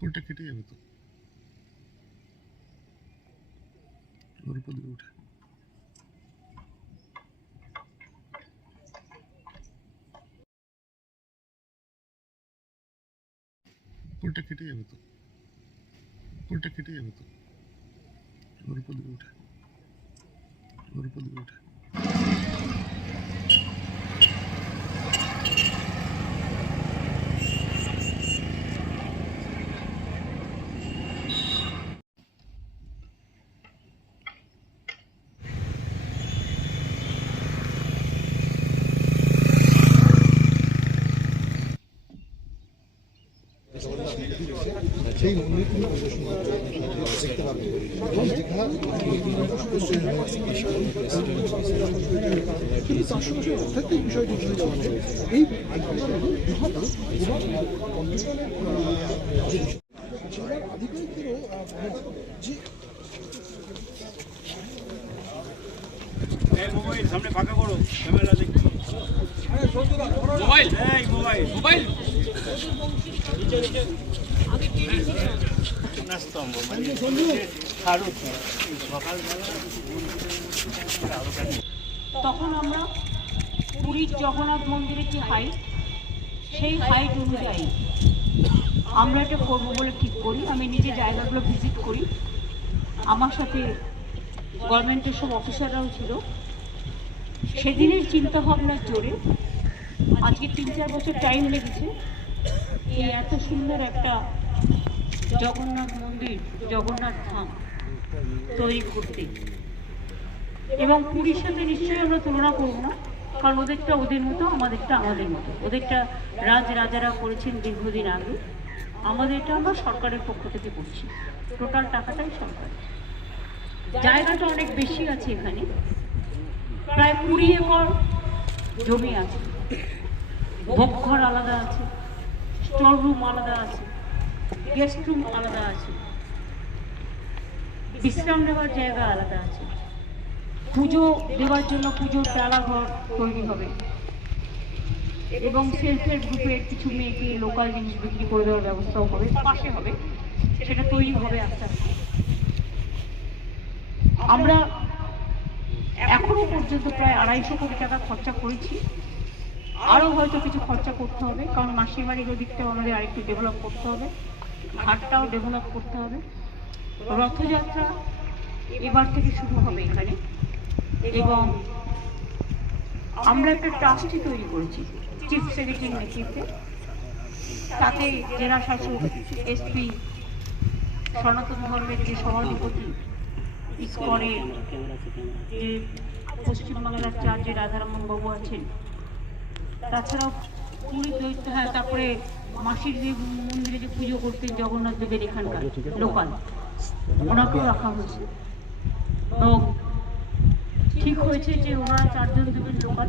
পোলটা কেটে যাবে তো, ওর উপর দিয়ে উঠে পোলটা কেটে যাবে তো, পোলটা কেটে যাবে তো, ওর উপর দিয়ে উঠে ওর উপর দিয়ে উঠে সেই মন্দিরগুলো দেখতে পাবেন কিন্তু তার সঙ্গে আধ্যাত্মিক বিষয়টি এই জেলার আধিকারিকেরও যে মোবাইল সামনে ফাঁকা করো, ক্যামেরা দেখি। মোবাইল মোবাইল মোবাইল তখন আমরা পুরীর জগন্নাথ মন্দিরের যে হাইট, সেই হাইট অনুযায়ী আমরা এটা করবো বলে ঠিক করি। আমি নিজে জায়গাগুলো ভিজিট করি, আমার সাথে গভর্নমেন্টের সব অফিসাররাও ছিল। সেদিনের চিন্তাভাবনার জোরে আজকে 3-4 বছর টাইম লেগেছে এই এত সুন্দর একটা জগন্নাথ মন্দির, জগন্নাথ ধাম তৈরি করতে। এবং পুরীর সাথে নিশ্চয়ই আমরা তুলনা করব না, কারণ ওদেরটা ওদের মতো, আমাদেরটা আমাদের মতো। ওদেরটা রাজারা করেছেন দীর্ঘদিন আগে, আমাদেরটা আমরা সরকারের পক্ষ থেকে করছি। টোটাল টাকাটাই সরকার। জায়গাটা অনেক বেশি আছে, এখানে প্রায় 20 একর জমি আছে। ভোগঘর আলাদা আছে, স্টোর রুম আলাদা আছে, গেস্ট রুম আলাদা আছে, বিশ্রাম নেওয়ার জায়গা আলাদা আছে। পুজো দেওয়ার জন্য পুজোর ডালাঘর তৈরি হবে এবং সেলফ হেল্প গ্রুপের কিছু মেয়েকে লোকাল জিনিস বিক্রি করে দেওয়ার ব্যবস্থাও হবে, পাশে হবে, সেটা তৈরি হবে আস্তে আস্তে। আমরা এখনো পর্যন্ত প্রায় 250 কোটি টাকা খরচা করেছি। আরও হয়তো কিছু খরচা করতে হবে, কারণ মাসির বাড়ির ওদিকটাও আমাদের আরেকটু ডেভেলপ করতে হবে, ঘাটটাও ডেভেলপ করতে হবে। রথযাত্রা এবার থেকে শুরু হবে এখানে, এবং আমরা একটা ট্রাস্টি তৈরি করেছি চিফ সেক্রেটারির নেতৃত্বে। তাতে জেলা শাসক, এসপি, সনাতন ধর্মের যে সভাধিপতি, ইসকনের যে পশ্চিমবাংলার চার্জে রাধারমন বাবু আছেন, তাছাড়াও পুরীর দৈত্য, তারপরে মাসির যে মন্দিরে যে পুজো করতেন জগন্নাথ দেবের এখানকার লোকাল, ওনাকেও রাখা হয়েছে। এবং ঠিক হয়েছে যে ওনারা 4 জন দেবেন লোকাল,